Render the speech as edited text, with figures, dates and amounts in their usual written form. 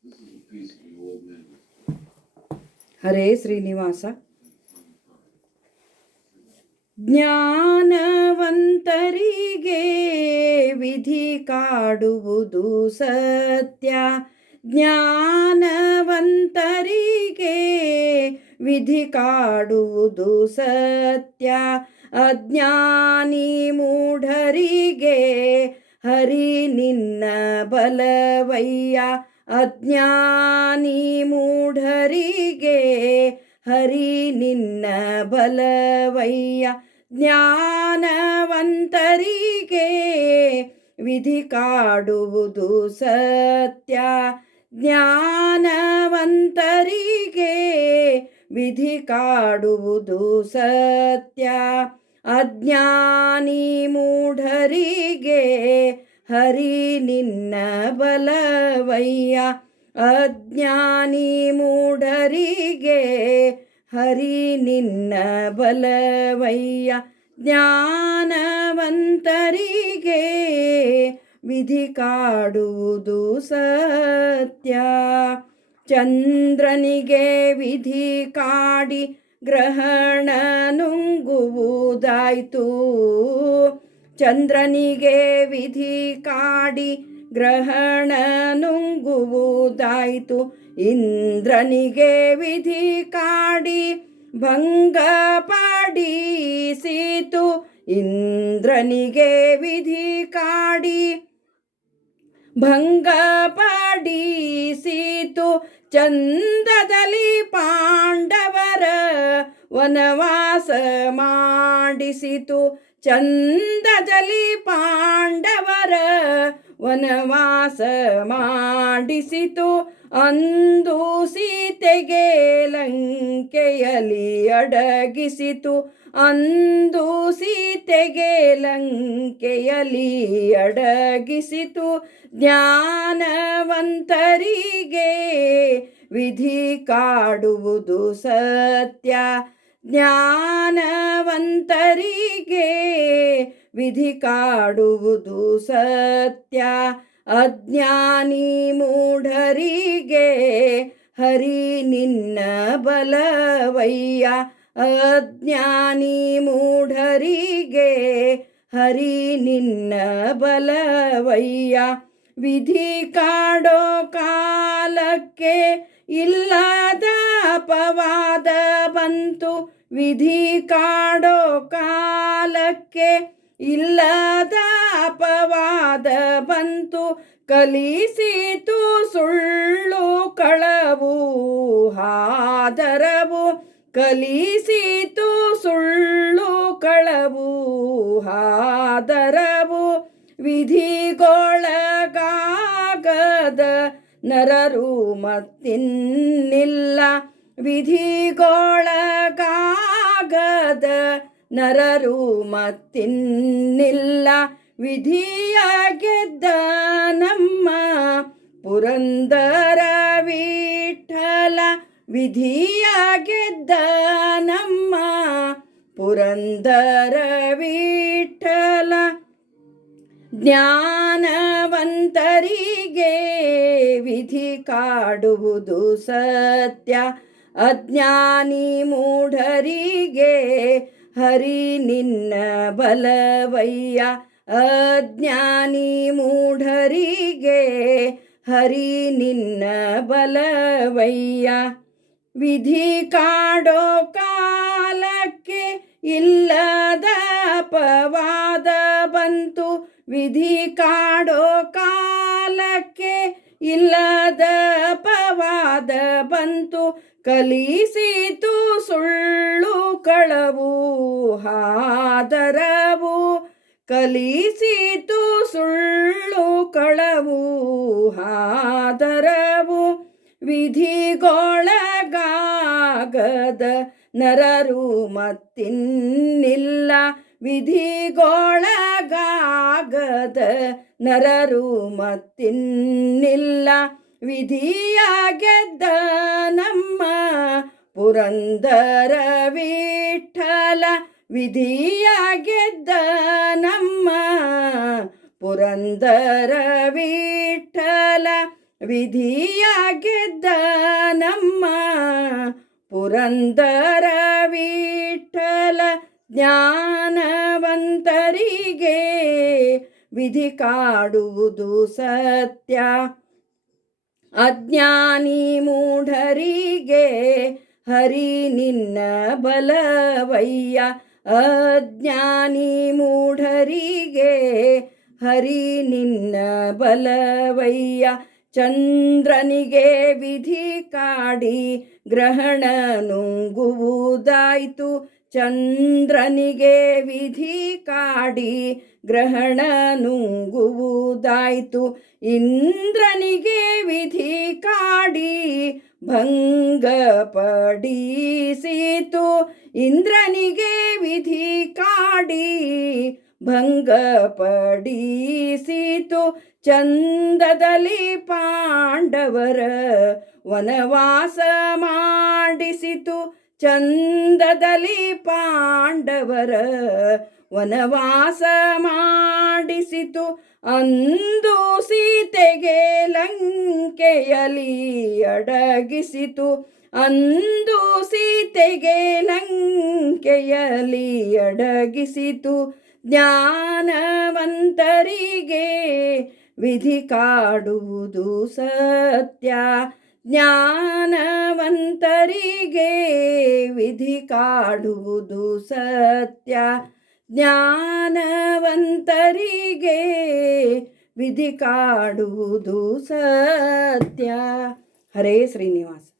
ಹರೇ ಶ್ರೀನಿವಾಸ. ಜ್ಞಾನವಂತರಿಗೆ ವಿಧಿ ಕಾಡುವುದು ಸತ್ಯ. ಜ್ಞಾನವಂತರಿಗೆ ವಿಧಿ ಕಾಡುವುದು ಸತ್ಯ. ಅಜ್ಞಾನಿ ಮೂಢರಿಗೆ ಹರಿ ನಿನ್ನ ಬಲವಯ್ಯ. ಅಜ್ಞಾನಿ ಮೂಢರಿಗೆ ಹರಿ ನಿನ್ನ ಬಲವಯ್ಯ. ಜ್ಞಾನವಂತರಿಗೆ ವಿಧಿ ಕಾಡುವುದು ಸತ್ಯ. ಜ್ಞಾನವಂತರಿಗೆ ವಿಧಿ ಕಾಡುವುದು ಸತ್ಯ. ಅಜ್ಞಾನಿ ಮೂಢರಿಗೆ ಹರಿ ನಿನ್ನ ಬಲವಯ್ಯ. ಅಜ್ಞಾನಿ ಮೂಢರಿಗೆ ಹರಿ ನಿನ್ನ ಬಲವಯ್ಯ. ಜ್ಞಾನವಂತರಿಗೆ ವಿಧಿ ಕಾಡುವುದು ಸತ್ಯ. ಚಂದ್ರನಿಗೆ ವಿಧಿ ಕಾಡಿ ಗ್ರಹಣ ನುಂಗುವುದಾಯ್ತು. ಚಂದ್ರನಿಗೆ ವಿಧಿ ಕಾಡಿ ಗ್ರಹಣ ನುಂಗುವುದಾಯ್ತು. ಇಂದ್ರನಿಗೆ ವಿಧಿ ಕಾಡಿ ಭಂಗಪಡಿಸಿತು. ಇಂದ್ರನಿಗೆ ವಿಧಿ ಕಾಡಿ ಭಂಗಪಡಿಸಿತು. ಚಂದದಲ್ಲಿ ಪಾಂಡವರ ವನವಾಸ ಮಾಡಿಸಿತು. ಚಂದದಲ್ಲಿ ಪಾಂಡವರ ವನವಾಸ ಮಾಡಿಸಿತು. ಅಂದು ಸೀತೆಗೆ ಲಂಕೆಯಲ್ಲಿ ಅಡಗಿಸಿತು. ಅಂದು ಸೀತೆಗೆ ಲಂಕೆಯಲ್ಲಿ ಅಡಗಿಸಿತು. ಜ್ಞಾನವಂತರಿಗೆ ವಿಧಿ ಕಾಡುವುದು ಸತ್ಯ. ಜ್ಞಾನವಂತರಿಗೆ ವಿಧಿ ಕಾಡುವುದು ಸತ್ಯ. ಅಜ್ಞಾನಿ ಮೂಢರಿಗೆ ಹರಿ ನಿನ್ನ ಬಲವಯ್ಯ. ಅಜ್ಞಾನಿ ಮೂಢರಿಗೆ ಹರಿ ನಿನ್ನ ಬಲವಯ್ಯ. ವಿಧಿ ಕಾಡೋ ಕಾಲಕ್ಕೆ ಇಲ್ಲದ ಅಪವಾದ ಬಂತು. ವಿಧಿ ಕಾಡೋ ಕಾಲಕ್ಕೆ ಇಲ್ಲದ ಅಪವಾದ ಬಂತು. ಕಲಿಸಿತು ಸುಳ್ಳು ಕಳವು ಹಾದರವು. ಕಲಿಸಿತು ಸುಳ್ಳು ಕಳವು ಹಾದರವು. ವಿಧಿಗೊಳಗಾಗದ ನರರು ಮತ್ತಿನ್ನಿಲ್ಲ. ವಿಧಿಗೊಳಗಾಗದ ನರರು ಮತ್ತಿನ್ನಿಲ್ಲ. ವಿಧಿಯ ಗೆದ್ದ ನಮ್ಮ ಪುರಂದರ ವಿಠಲ. ವಿಧಿಯ ಗೆದ್ದ ನಮ್ಮ ಪುರಂದರ ವಿಠಲ. ಜ್ಞಾನವಂತರಿಗೆ ವಿಧಿ ಕಾಡುವುದು ಸತ್ಯ. ಅಜ್ಞಾನಿ ಮೂಢರಿಗೆ ಹರಿ ನಿನ್ನ ಬಲವಯ್ಯ. ಅಜ್ಞಾನಿ ಮೂಢರಿಗೆ ಹರಿ ನಿನ್ನ ಬಲವಯ್ಯ. ವಿಧಿ ಕಾಡೋ ಕಾಲಕ್ಕೆ ಇಲ್ಲದ ಅಪವಾದ ಬಂತು. ವಿಧಿ ಕಾಡೋ ಕಾಲಕ್ಕೆ ಇಲ್ಲದ ಅಪವಾದ ಬಂತು. ಕಲಿಸಿತು ಸುಳ್ಳು ಕಳವು ಹಾದರವು. ಕಲಿಸಿತು ಸುಳ್ಳು ಕಳವು ಹಾದರವು. ವಿಧಿಗೊಳಗಾಗದ ನರರು ಮತ್ತಿನ್ನಿಲ್ಲ. ವಿಧಿಗೊಳಗಾಗದ ನರರು ಮತ್ತಿನ್ನಿಲ್ಲ. ವಿಧಿಯ ಗೆದ್ದ ನಮ್ಮ ಪುರಂದರ ವಿಠಲ. ವಿಧಿಯ ಗೆದ್ದ ನಮ್ಮ ಪುರಂದರ ವಿಠಲ. ವಿಧಿಯ ಗೆದ್ದ ನಮ್ಮ ಪುರಂದರ ವಿಠಲ. ಜ್ಞಾನವಂತರಿಗೆ ವಿಧಿ ಕಾಡುವುದು ಸತ್ಯ, ಅಜ್ಞಾನಿ ಮೂಢರಿಗೆ ಹರಿ ನಿನ್ನ ಬಲವಯ್ಯ. ಅಜ್ಞಾನಿ ಮೂಢರಿಗೆ ಹರಿ ನಿನ್ನ ಬಲವಯ್ಯ. ಚಂದ್ರನಿಗೆ ವಿಧಿ ಕಾಡಿ ಗ್ರಹಣ ನುಂಗುವುದಾಯಿತು. ಚಂದ್ರನಿಗೆ ವಿಧಿ ಕಾಡಿ ಗ್ರಹಣ ನುಂಗುವುದಾಯಿತು. ಇಂದ್ರನಿಗೆ ವಿಧಿ ಕಾಡಿ ಭಂಗಪಡಿಸಿತು. ಇಂದ್ರನಿಗೆ ವಿಧಿ ಕಾಡಿ ಭಂಗಪಡಿಸಿತು. ಚಂದದಲ್ಲಿ ಪಾಂಡವರ ವನವಾಸ ಮಾಡಿಸಿತು. ಚಂದದಲ್ಲಿ ಪಾಂಡವರ ವನವಾಸ ಮಾಡಿಸಿತು. ಅಂದು ಸೀತೆಗೆ ಲಂಕೆಯಲ್ಲಿ ಅಡಗಿಸಿತು. ಅಂದು ಸೀತೆಗೆ ಲಂಕೆಯಲ್ಲಿ ಅಡಗಿಸಿತು. ಜ್ಞಾನವಂತರಿಗೆ ವಿಧಿ ಕಾಡುವುದು ಸತ್ಯ, ಜ್ಞಾನವಂತರಿಗೆ ವಿಧಿ ಕಾಡುವುದು ಸತ್ಯ, ಜ್ಞಾನವಂತರಿಗೆ ವಿಧಿ ಕಾಡುವುದು ಸತ್ಯ. ಹರೇ ಶ್ರೀನಿವಾಸ.